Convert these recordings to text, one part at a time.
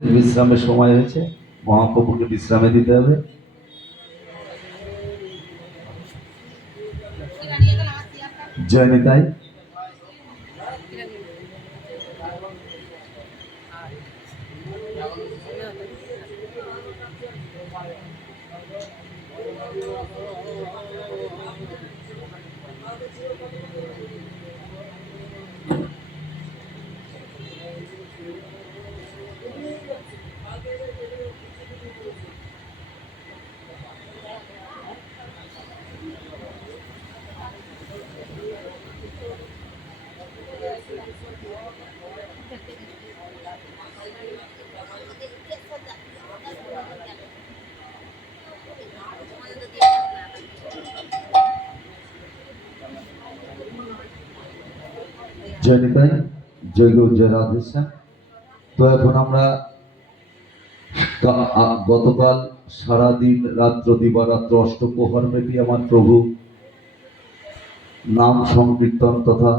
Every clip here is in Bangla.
বিশ্রামের সময় হয়েছে, মহাপ্রভুকে বিশ্রামে দিতে হবে। জয় নিতাই। জয় নিতাই, জয় গৌর, জয় রাধেশ্যাম। তো এখন আমরা গতকাল সারাদিন রাত্র দিবারাত্র অষ্টপ্রহর ব্যাপী আমার প্রভু নাম সংকীর্তন তথা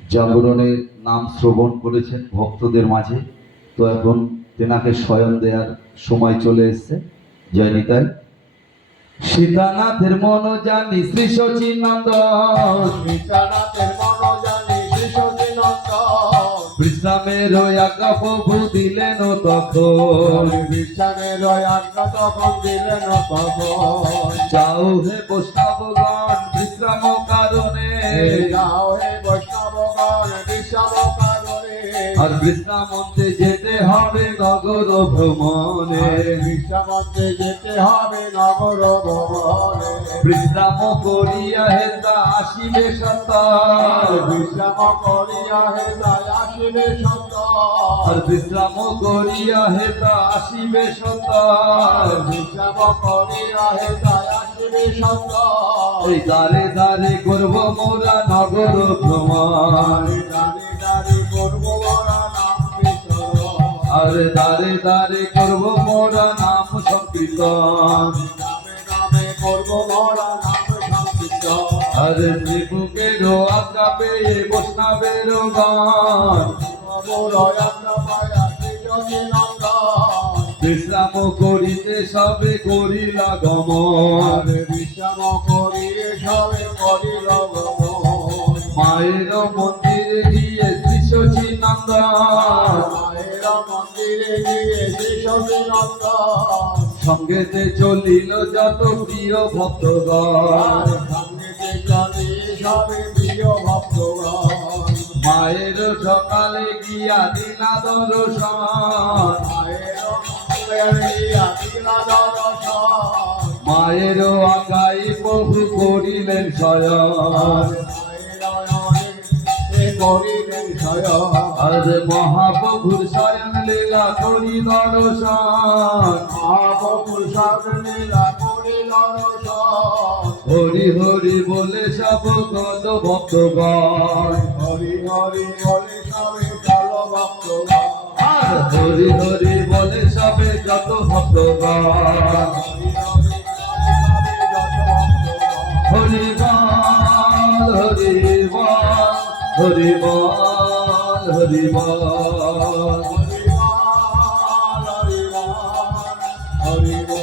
জাগরণের নাম শ্রবণ করেছেন ভক্তদের মাঝে। তো এখন তেনাকে শয়ন দেওয়ার সময় চলে এসছে। জয় নিতাই। সীতানাথের মন জানি শ্রী সচিনন্দন, সীতানাথের মন জানি শ্রী সচিনন্দন, বিশ্রামের আজ্ঞা প্রভু দিলেন তখন, বিশ্রামের আজ্ঞা তখন দিলেন তখন। যাও হে বৈষ্ণবগণ বিশ্রাম কারণে, যাও হে বৈষ্ণবগণ বিশ্রাম কারণে, আর বিশ্রামন্তে যেতে হবে নগর ভ্রমণে, বিশ্রামন্তে যেতে হবে নগর ভ্রমণে। বিশ্রাম করিয়া হেতা আসিবে সন্তান, বিশ্রাম করিয়া হে আসিবে সন্তান, আর বিশ্রাম করিয়া হেতা আসিবে সন্তান। বিশ্রাম করিয়া হে আসিবে সন্তান। এই দারে দারে করব মোরা নগর ভ্রমণ, দাঁড়ে দাঁড়ে করবো মোরা নাম বিচরণ, আর দারে দারে করব মোরা নাম সংকীর্তন, নামে নামে করবো মোরা নাম সংকীর্তন। আর শ্রীবুকের আজ্ঞা পেয়ে বৈষ্ণবের গান, বিশ্রাম করিতে সবে করিলা গমন, বিশ্রাম করিয়ে সবে করিল গমন। মায়ের মন্দিরে গিয়ে শ্রী সচিনন্দন, মায়ের মন্দিরে গিয়ে শ্রী সচিনন্দন, সঙ্গেতে চলিল যত প্রিয় ভক্তগণ, সঙ্গেতে চলে সবে প্রিয় ভক্তগণ। মায়ের সকালে গিয়া দিলা দর্শন, মায়ের আগাই প্রভু করিলেন শয়ন, আর মহাপ্রভুর শয়ন লীলা করি দর্শন, হরি হরি বলে সব কত ভক্তগণ, হরি হরি বলে সবে চল ভক্তগণ, আর হরি হরি বলে সবে যত ভক্তগণ। হরি বল হরি বল হরি বল হরি বল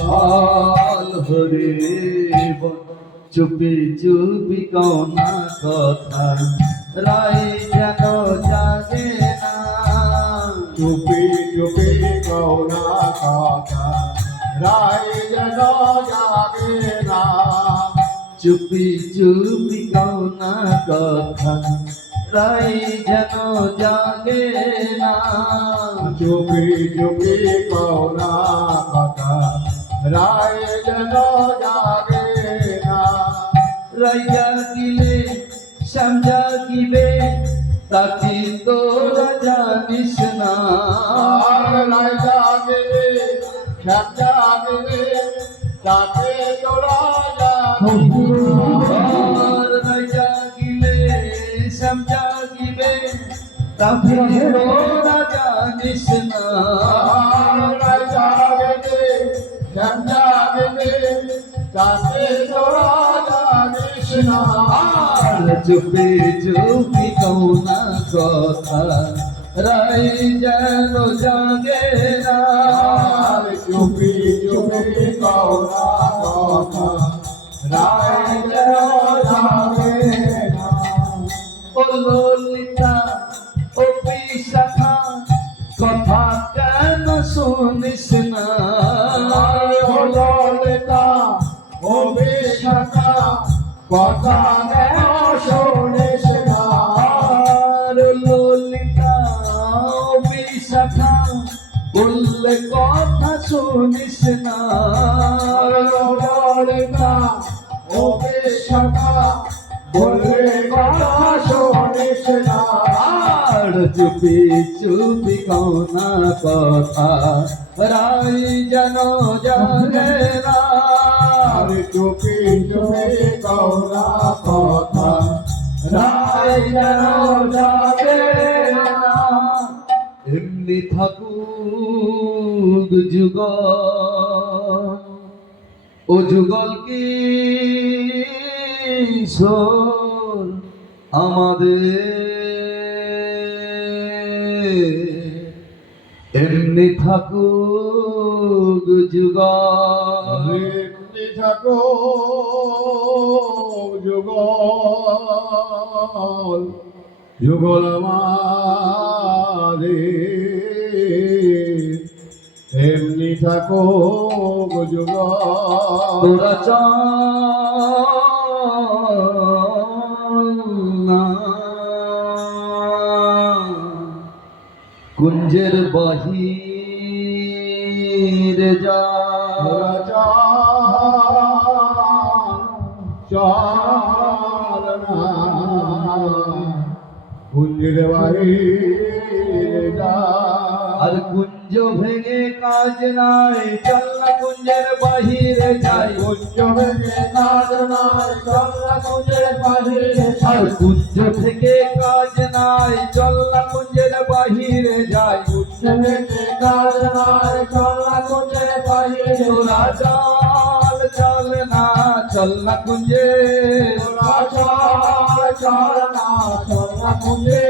বল হরি বল। চুপি চুপি কৌনা কথা রাই যেন জাগে না, চুপি চুপি কৌনা কথা রায় যেন জাগে না, চুপি চুপি কৌনা কথা রাই যেন জাগে না, চুপি চুপি কৌনা কথা রায় যেন জাগে না। রাই জাগিলে শ্যাম জাগিবে তাকে তোরা জানিস না, রায় জাগে শ্যাম জাগে তাকে তোরা জানিস না। রাই জাগিলে শ্যাম জাগিবে তাকে তোরা জানিস না, রায় জাগে শ্যাম জাগে তাকে তোরা জানিস না। চুপি চুপি কৌনা কথা রাই যেন জাগে না আর চুপি চুপি কওনা কথা রায় যেন জাগে না। ও ললিতা ও বিশাখা কথা কেন শুনিস না ও ললিতা ও বিশাখা কথা কেন শোনিস না। আর ললিতা ও বিশাখা বললে কথা শুনিস না ললিতা ও বিশাখা বললে কথা শোনিস না। আর চুপি চুপি কওনা কথা রাই যেন জাগে না আর চুপি চুপি কওনা কথা রাই যেন জাগে না এমনি থাকুক যুগল ও যুগল কি আমাদের এমনি থাকুক যুগল এমনি থাকো যুগল যুগল আমাদের এমনি থাকো যুগল। তোরা চল না কুঞ্জের বাহিরে যা চল না কুঞ্জের বাহিরে যা। আর কুঞ্জ ভেঙে কাজ নাই চল না কুঞ্জের বাহিরে যাই কুঞ্জ ভেঙে কাজ নাই চল না কুঞ্জের বাহিরে আর কুঞ্জ থেকে কাজ নাই চল না কুঞ্জের বাহিরে যাই কুঞ্জ ভেঙে কাজ নাই চল না কুঞ্জের বাহিরে তোরা চল চল না চল না কুঞ্জে তোরা চল না চল না কুঞ্জে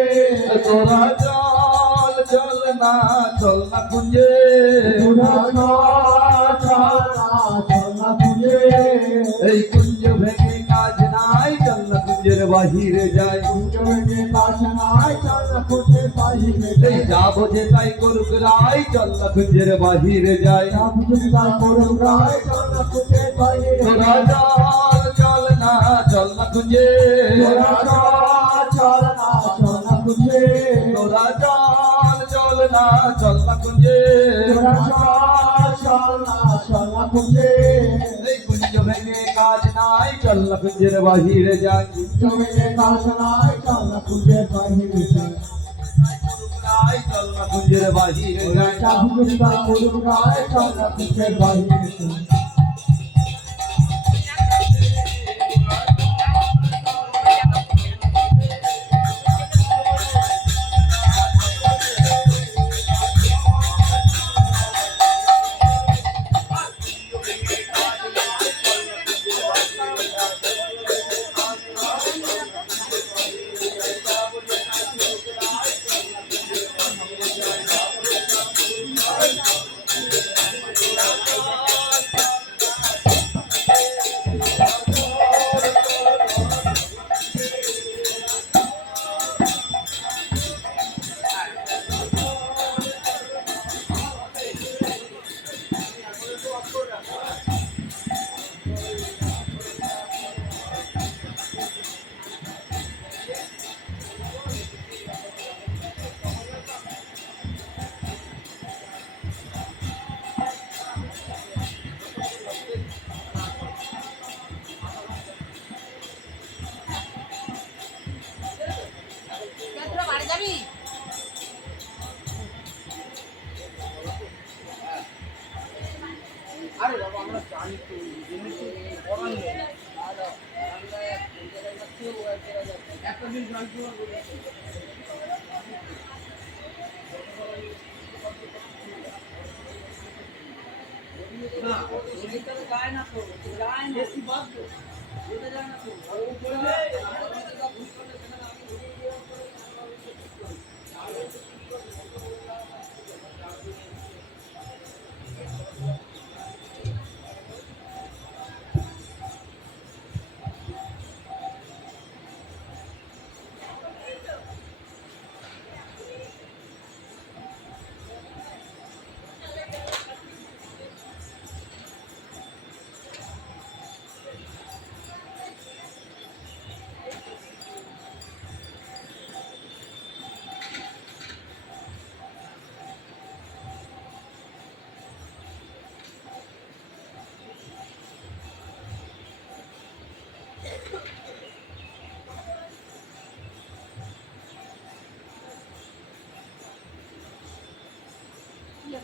তোরা চল না চল না কুঞ্জে তোরা চল না চল না কুঞ্জে এই কুঞ্জ ভেঙে কাজ নাই চল না কুঞ্জের বাহিরে যাই কুঞ্জ ভেঙে কাজ নাই চল না কুঞ্জের বাহিরে এই যা বোঝে তাই করুক রাই চল না কুঞ্জের বাহিরে যাই তোরা চল না চল না কুঞ্জে তোরা চল না চল না কুঞ্জে এই কুঞ্জ ভেঙে কাজ নাই চল না কুঞ্জের বাহিরে যাই রাই চল না কুঞ্জের বাহিরে যাই আরে বাবা আমরা জানি তো জিনিস করার নেই একটা দিন জানতে পারবো না এটা গায় না তো গায় না কি বাদ দো এটা যায় না তো আর ও বললে আমরা যেটা ভুল করলে সেটা আমি ভুল করে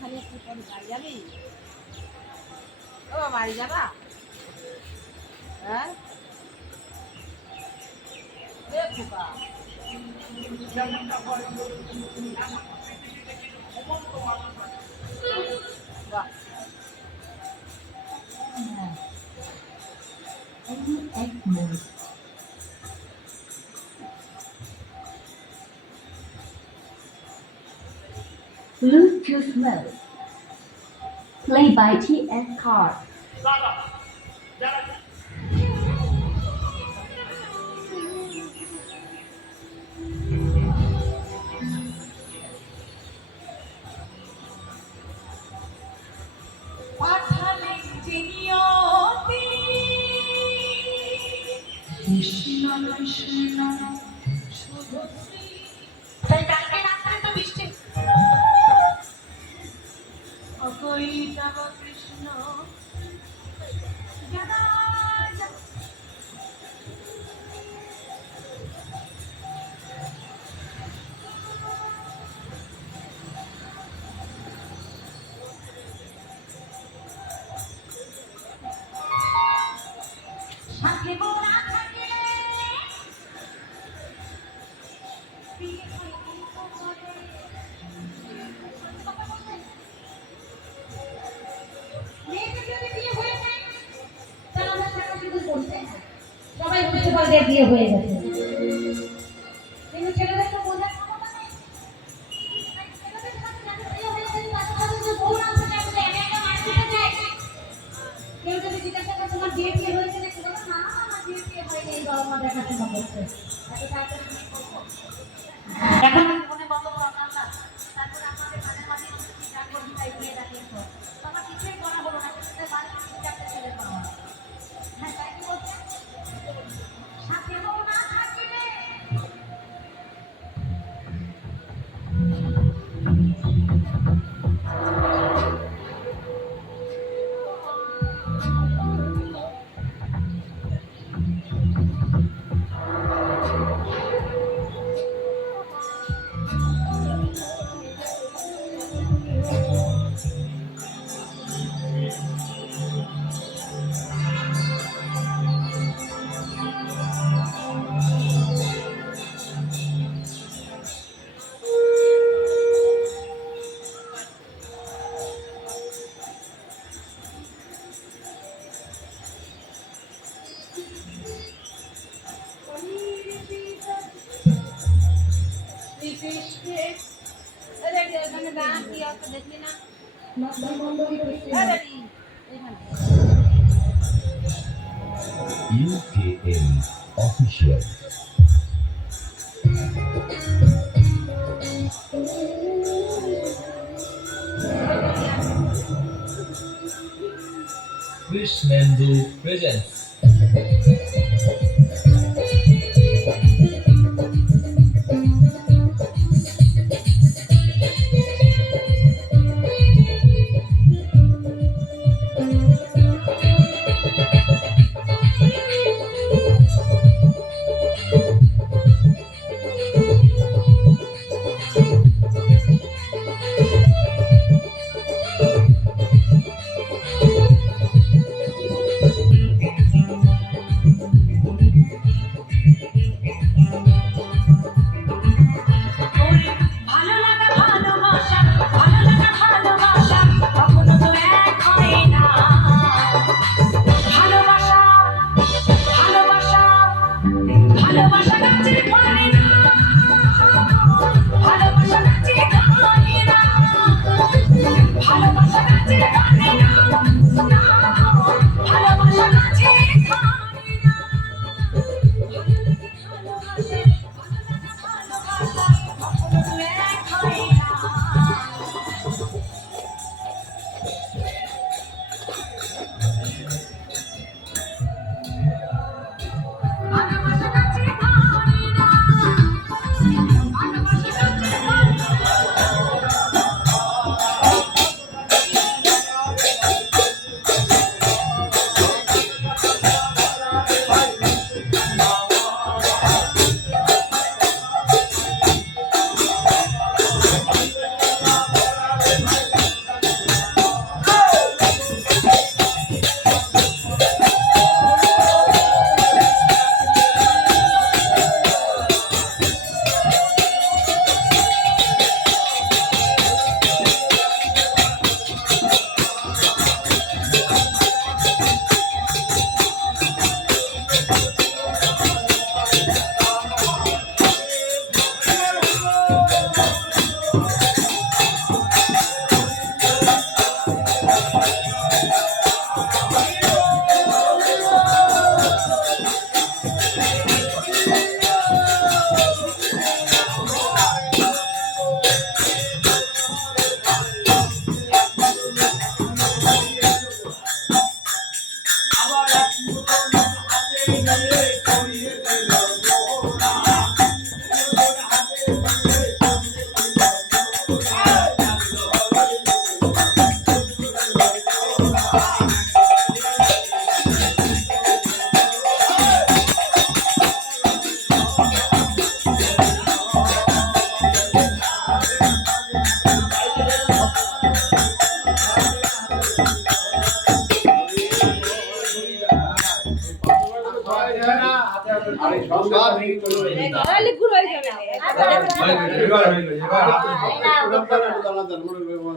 ওখানে একটু পরে বাড়ি যাবি? ও বাড়ি যাবা? হ্যাঁ এ খোকা বাহ Bluetooth mode. Play by TS Card. পাঠালেন যে নিয়তি কৃষ্ণ কৃষ্ণ শুভশ্রী। তাই কালকে রাত্রে তো বৃষ্টি অকই যাব কৃষ্ণ গদা যাব। সাথে মোরা থাকে বিয়ে হয়নি কোমরে। মেয়েদের যদি বিয়ে হয়ে যায় তাহলে আমরা সারা শুধু করতে সবাই বুঝতে পারবে বিয়ে হয়ে গেছে, কিন্তু ছেলেদের তো বোঝার ক্ষমতা নেই। ছেলেদের সাথে যাদের বিয়ে হয়ে গেছে তাদের সাথে যে বউ রাখতে চায় বলে একা একা মার খেতে যায়। কেউ যদি জিজ্ঞাসা করে তোমার বিয়ে হয়েছে নাকি, বলো না আমার বিয়ে হয়নি, এই বাবা মা দেখাশোনা করছে। এত তাড়াতাড়ি বিয়ে করবো? এখন জীবনে বলো আপনার না, তারপরে আপনাদের মাঝে মাঝে যা করবি তাই বিয়ে ডাকিয়ে তো আমার কিছুই করা হলো না, কিন্তু বাড়ি চারটে ছেলে পাওয়া। হ্যাঁ তাই কি বলছেন? সাথে বউ না থাকলে শ্রীকৃষ্ণের আরে এখানে গান কি অত দেখলি না? মাথা মন্ডলী করছে। আরে এখানে UKM Official. Krishnendu presents.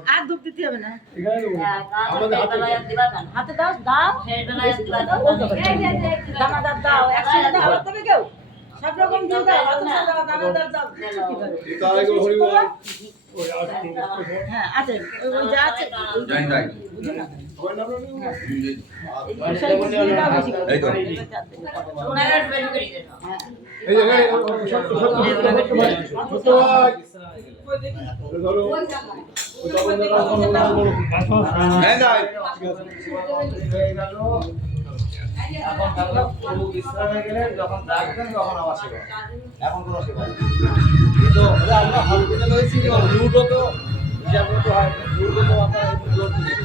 আর ধূপ দিতে হবে না হাতে দাও দাও দানাদার দাও একসাথে দাও তবে কেউ সব রকম দিয়ে দাও দানাদার দাও হ্যাঁ আছে ওই যা আছে বিশ্রামে গেলে যখন ডাকবেন তখন আমার সেবা এখন কোনো সেবা নেই তো আমরা হসপিটাল হয়েছি লুটও তো হিসাব মতো হয় লুটও তো আপনার জোর দিয়ে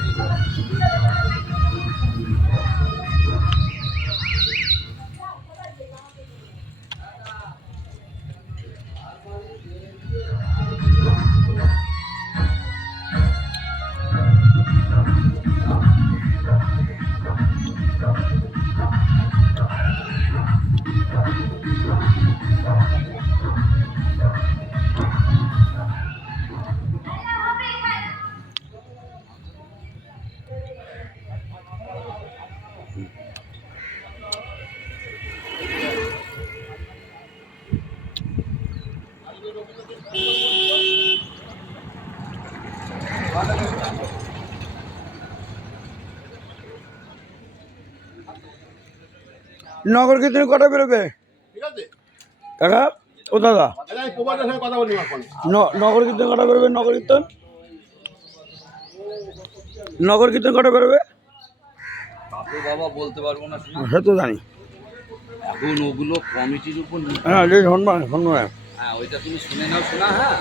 নগর কীর্তনে কটা বেরোবে ঠিক আছে কাকা ও দাদা আচ্ছা আমি প্রবাসের সঙ্গে কথা বলি এখন নগর কীর্তন কটা বেরোবে নগর কীর্তন কটা বেরোবে বাবা বলতে পারবো না সে তো জানি এখন ওগুলো কমিটির উপর হ্যাঁ হনুমান হ্যাঁ ওইটা তুমি শুনে নাও শোনা হ্যাঁ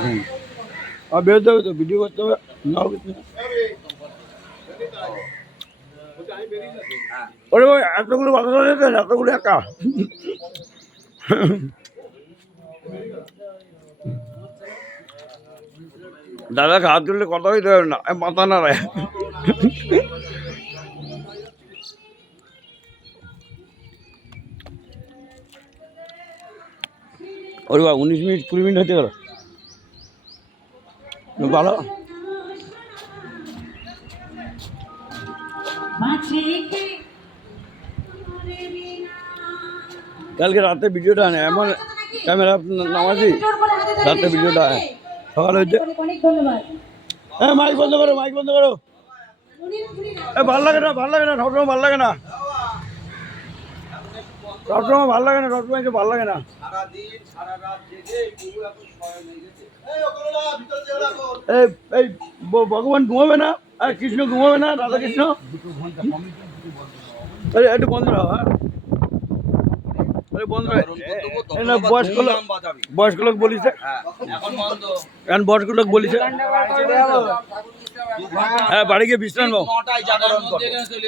আর বেরোতে হবে তো ভিডিও করতে হবে নগর কীর্তন ওরে ভাই এতগুলো বাধা যেতেন এতগুলো একা দাদাকে হাত তুললে কথা হইতে হবে না মাথা না রায় ওরে বা 19 মিনিট 20 মিনিট হতে গেল ভালো কালকে রাতে ভিডিওটা আনে এমন ক্যামেরা নামাজি রাতে ভিডিওটা আনে সকাল হয়েছে অনেক ধন্যবাদ হ্যাঁ মাইক বন্ধ করো ভাল লাগে না সবসময় ভাল লাগে না সবসময় ভাল লাগে না সারাদিন সারা রাত জেগে প্রভু এখন শয়ন হয়ে গেছে এই ভগবান ঘুমাবে না আর কৃষ্ণ ঘুমাবে না রাধা কৃষ্ণ একটু বন্ধ রাখো হ্যাঁ বন্ধ বয়স্ক লোক বলিছে এখন বয়স্ক লোক বলিছে হ্যাঁ বাড়ি গিয়ে বিশ্রাম নাও 9টায় জাগরণ করো